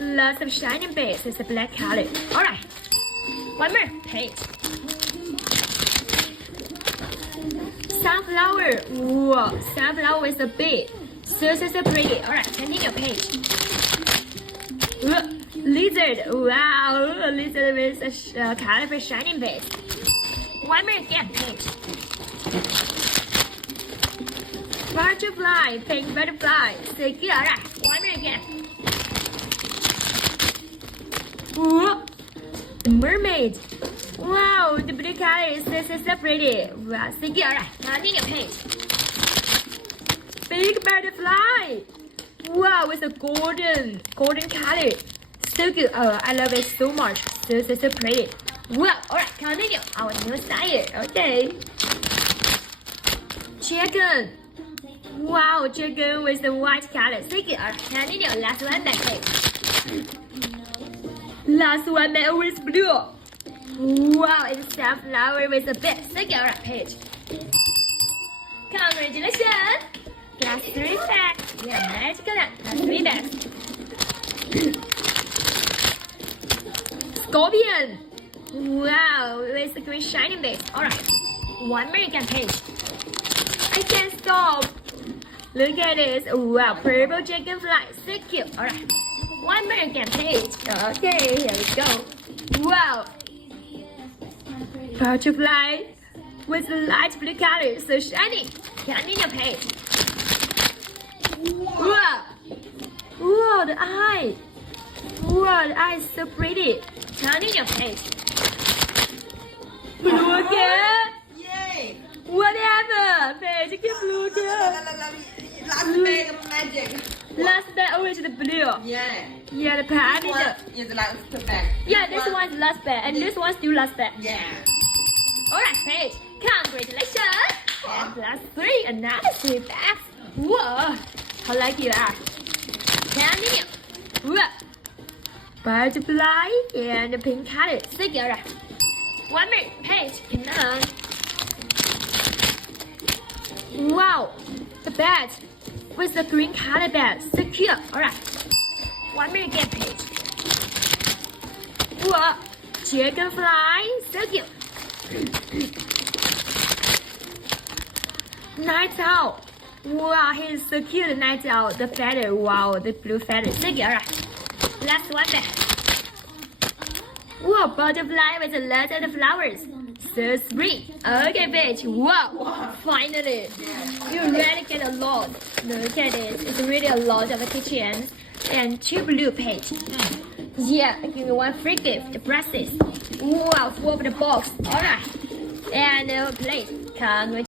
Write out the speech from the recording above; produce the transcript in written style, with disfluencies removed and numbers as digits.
Lots of shining bits. It's a black color. Alright. One more page. Sunflower. Whoa, sunflower is a bit. So pretty. Alright, continue page. Lizard. Wow, lizard with a colorful shining base. One more again page. Butterfly, pink butterfly. So good. Alright, one more again. Whoa, the mermaid. Wow, the blue color is so pretty. Wow, so good. Alright, continue page. Big butterfly. Wow, with a golden color. So good. Oh, I love it so much. So pretty. Wow. Alright, continue. Our new style. Okay. Chicken. Wow, chicken with the white color. So good. Alright, continue. Last one back page. Last one back with blue. Wow, it's sunflower with a bit. So good. Alright, page. Congratulations. Plus 3 bags. Yeah, magical. Plus 3 bags. Scorpion. Wow, with a green shining base. Alright. One more again page. I can't stop. Look at this. Wow, purple dragonfly. So cute. Alright. One more again page. Okay, here we go. Wow. Butterfly with the light blue color. So shiny. Continue page. Wow! Wow, the eye! Wow, the eye is so pretty. Continue page. Blue again? Yay! Whatever! Page, get blue again. Last bag of magic. Last bag always the blue. Yeah. Yeah, the pen. This one is last bag. Yeah, this one is last bag, and this one still last bag. Yeah. Alright, Paige, congratulations! And plus 3, another 3 bags. Whoa! How lucky you are. Continue. Whoa! Butterfly and the pink color. So good. One more page. Come on. Wow! The bat with the green color bat. So cute. Alright. One more again page. Whoa! Dragonfly. So cute. Night owl. Wow, he's so cute, night owl. The feather, wow, the blue feather. So good. Alright. Last one back. Wow, butterfly with a lot of flowers. So sweet. Okay, bitch. Wow. Finally. You really get a lot. Look at this. It's really a lot of kitchens. And 2 blue page. Yeah, I give you 1 free gift. The brushes. Wow, 4 of the box. Alright. And plate. Congratulations.